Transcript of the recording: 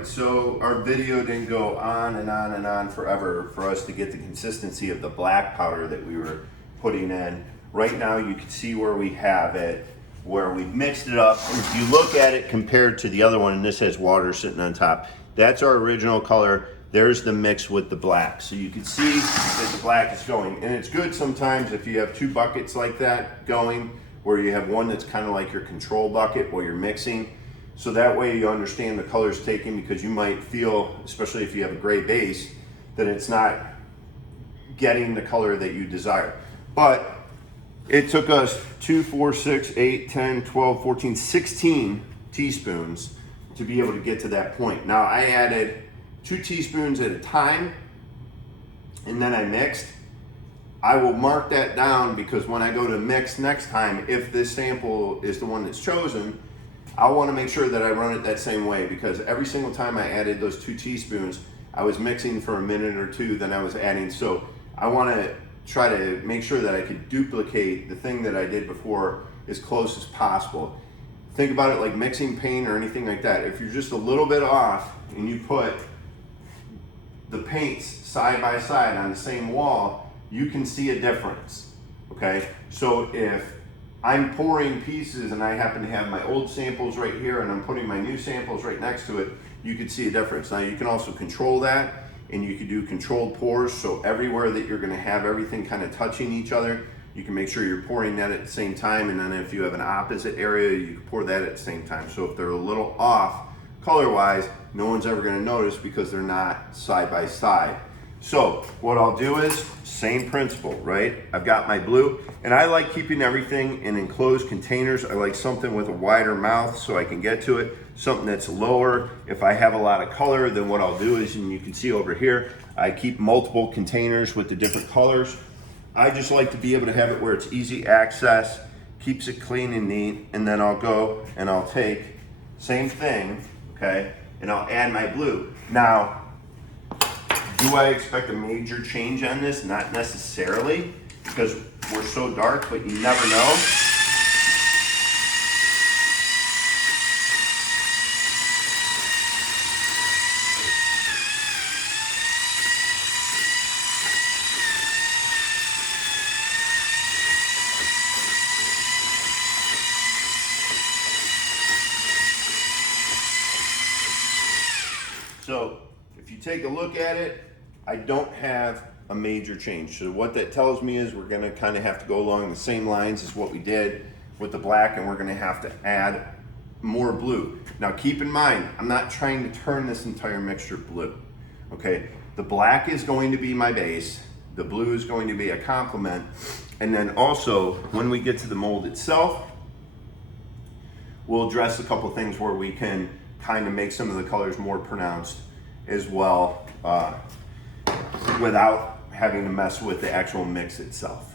right, so our video didn't go on and on and on forever for us to get the consistency of the black powder that we were putting in. Right now you can see where we have it, where we've mixed it up. And if you look at it compared to the other one, and this has water sitting on top, that's our original color. There's the mix with the black. So you can see that the black is going. And it's good sometimes if you have two buckets like that going, where you have one that's kind of like your control bucket while you're mixing. So that way you understand the colors taken, because you might feel, especially if you have a gray base, that it's not getting the color that you desire. But it took us 2, 4, 6, 8, 10, 12, 14, 16 teaspoons to be able to get to that point. Now I added 2 teaspoons at a time, and then I mixed. I will mark that down, because when I go to mix next time, if this sample is the one that's chosen, I want to make sure that I run it that same way, because every single time I added those 2 teaspoons, I was mixing for a minute or two, then I was adding. So I want to try to make sure that I could duplicate the thing that I did before as close as possible. Think about it like mixing paint or anything like that. If you're just a little bit off and you put the paints side by side on the same wall, you can see a difference, okay? So if I'm pouring pieces and I happen to have my old samples right here and I'm putting my new samples right next to it, you could see a difference. Now you can also control that, and you can do controlled pours. So everywhere that you're gonna have everything kind of touching each other, you can make sure you're pouring that at the same time. And then if you have an opposite area, you can pour that at the same time. So if they're a little off color-wise, no one's ever gonna notice, because they're not side by side. So what I'll do is, same principle, right? I've got my blue, and I like keeping everything in enclosed containers. I like something with a wider mouth so I can get to it, something that's lower. If I have a lot of color, then what I'll do is, and you can see over here, I keep multiple containers with the different colors. I just like to be able to have it where it's easy access, keeps it clean and neat, and then I'll go and I'll take, same thing, okay, and I'll add my blue. Now, do I expect a major change on this? Not necessarily, because we're so dark, but you never know. So if you take a look at it, I don't have a major change. So what that tells me is we're gonna kind of have to go along the same lines as what we did with the black, and we're gonna have to add more blue. Now keep in mind, I'm not trying to turn this entire mixture blue, okay? The black is going to be my base, the blue is going to be a complement, and then also when we get to the mold itself, we'll address a couple things where we can kind of make some of the colors more pronounced as well, without having to mess with the actual mix itself.